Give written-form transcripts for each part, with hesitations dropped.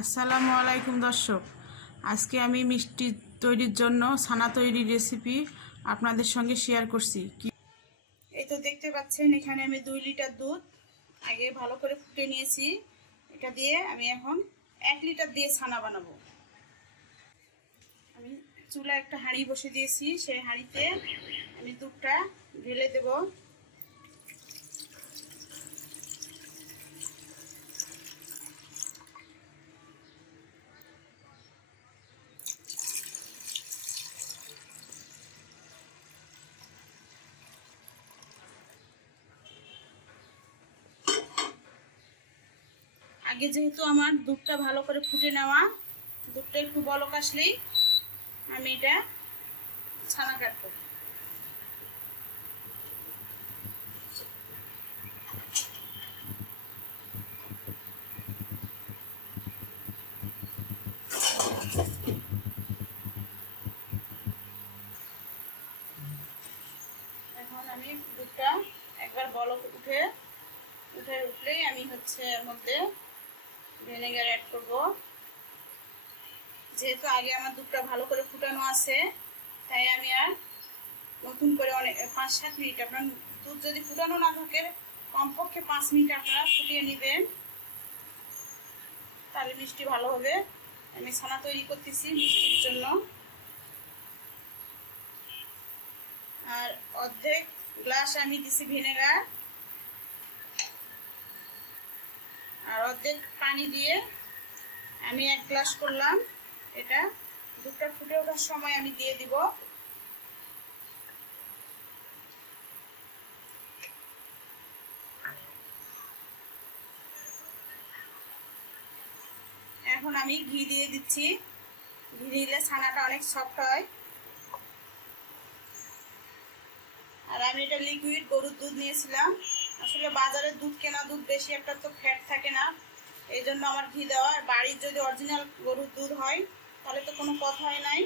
আসসালামু আলাইকুম দর্শক, আজকে আমি মিষ্টি তৈরির জন্য ছানা তৈরির রেসিপি আপনাদের সঙ্গে শেয়ার করছি। এই তো দেখতে পাচ্ছেন, এখানে আমি 2 লিটার দুধ আগে ভালো করে ফুটে নিয়েছি। এটা দিয়ে আমি এখন 1 লিটার দিয়ে ছানা বানাবো। আমি চুলায় একটা হাঁড়ি বসে দিয়েছি, সেই হাঁড়িতে আমি দুধটা ঢেলে দেবো। আগে যেহেতু আমার দুধটা ভালো করে ফুটে নেওয়া, দুধটা একটু বলক আসলেই আমি এটা ছানা কাটবো। এখন আমি দুধটা একবার বলক উঠলেই আমি এর মধ্যে ভিনেগার অ্যাড করব। যেহেতু আগে আমার দুধটা ভালো করে ফুটানো আছে, তাই আমি আর নতুন করে 5-7 মিনিট, আপনার দুধ যদি ফুটানো না থাকে কমপক্ষে 5 মিনিট আপনারা ফুটিয়ে নেবেন, তাহলে মিষ্টি ভালো হবে। আমি ছানা তৈরি করতেছি মিষ্টির জন্য। আর অর্ধেক গ্লাস আমি দিছি ভিনেগার, আর অর্ধেক পানি দিয়ে আমি 1 গ্লাস করলাম। এটা দুধটা ফুটে ওঠার সময় আমি দিয়ে দিব। এখন আমি ঘি দিয়ে দিচ্ছি। ঘি দিলে ছানাটা অনেক সফট হয়। আর আমি এটা লিকুইড গরুর দুধ নিয়েছিলাম। আসলে বাজারের দুধ কেনা দুধ বেশি একটা তো ফ্যাট থাকে না, এই জন্য আমার ঘি দেওয়া। বাড়ির যদি অরিজিনাল গরুর দুধ হয় তাহলে তো কোনো কথাই নাই।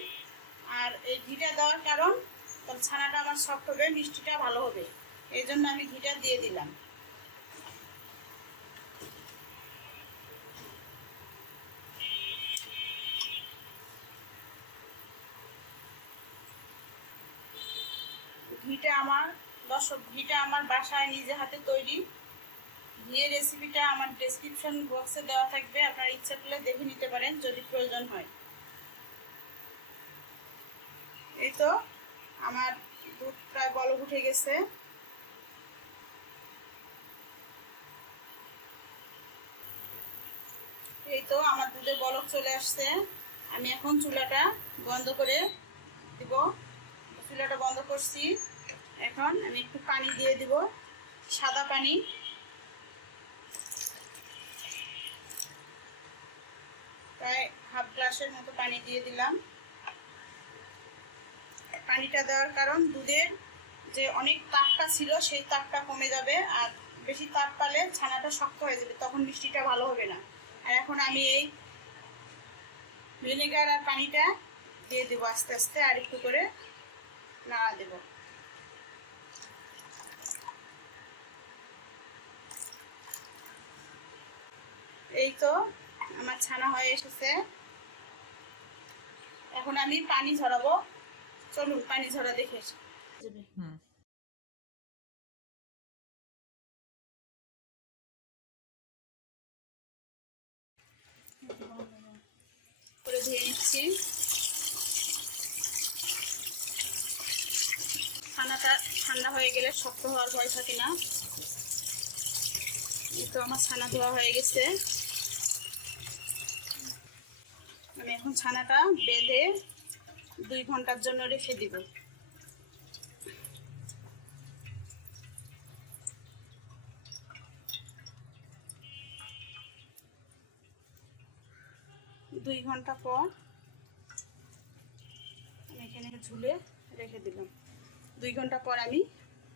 আর এই ঘিটা দেওয়ার কারণ, তাহলে ছানাটা আমার সফট হবে, মিষ্টিটা ভালো হবে, এই জন্য আমি ঘিটা দিয়ে দিলাম। ঘিটা আমার বাসায় নিজে হাতে তৈরি। ঘিয়ের রেসিপিটা আমার ডেসক্রিপশন বক্সে দেওয়া থাকবে, আপনার ইচ্ছা করলে দেখে নিতে পারেন যদি প্রয়োজন হয়। এই তো আমার দুধ প্রায় বলক উঠে গেছে। এই তো আমার দুধে বলক চলে আসছে। আমি এখন চুলাটা বন্ধ করে দিব। চুলাটা বন্ধ করছি। এখন আমি একটু পানি দিয়ে দিব, সাদা পানি। প্রায় হাফ গ্লাসের মতো পানি দিয়ে দিলাম। পানিটা দেওয়ার কারণ দুধের যে অনেক তাপটা ছিল সেই তাপটা কমে যাবে, আর বেশি তাপ পালে ছানাটা শক্ত হয়ে যাবে, তখন মিষ্টিটা ভালো হবে না। আর এখন আমি এই ভিনেগার আর পানিটা দিয়ে দেবো আস্তে আস্তে, আর একটু করে নাড়া দেব। এই তো আমার ছানা হয়ে এসেছে। এখন আমি পানি ঝরাবো। চলুন পানি ঝরা দেখে এসে করে ধুয়ে নিচ্ছি। ছানাটা ঠান্ডা হয়ে গেলে শক্ত হওয়ার ভয় থাকে না। এই তো আমার ছানা ধোয়া হয়ে গেছে। আমি এখন ছানাটা বেঁধে 2 ঘন্টার জন্য রেখে দিব। দুই ঘন্টা পর আমি এখানে ঝুলে রেখে দিলাম। 2 ঘন্টা পর আমি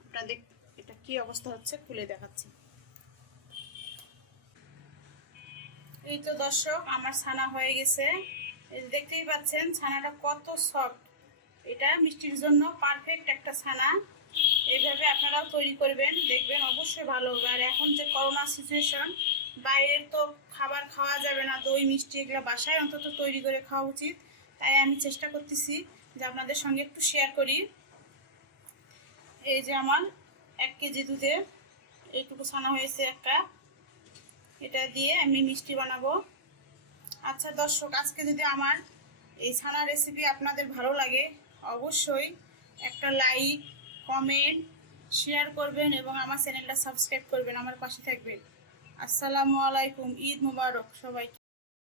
আপনাদের এটা কি অবস্থা হচ্ছে খুলে দেখাচ্ছি। এই তো দর্শক, আমার ছানা হয়ে গেছে। এই দেখতেই পাচ্ছেন ছানাটা কত সফট। এটা মিষ্টির জন্য পারফেক্ট একটা ছানা। এইভাবে আপনারাও তৈরি করবেন, দেখবেন অবশ্যই ভালো হবে। আর এখন যে করোনা সিচুয়েশন, বাইরের তো খাবার খাওয়া যাবে না, দই মিষ্টি এগুলো বাসায় অন্তত তৈরি করে খাওয়া উচিত। তাই আমি চেষ্টা করতেছি যে আপনাদের সঙ্গে একটু শেয়ার করি। এই যে আমার 1 কেজি দুধে এইটুকু ছানা হয়েছে 1 কাপ, এটা দিয়ে আমি মিষ্টি বানাবো। আচ্ছা দর্শক, আজকে যদি আমার এই ছানা রেসিপি আপনাদের ভালো লাগে অবশ্যই একটা লাইক, কমেন্ট, শেয়ার করবেন এবং আমার চ্যানেলটা সাবস্ক্রাইব করবেন, আমার পাশে থাকবেন। আসসালামু আলাইকুম, ঈদ মুবারক সবাইকে।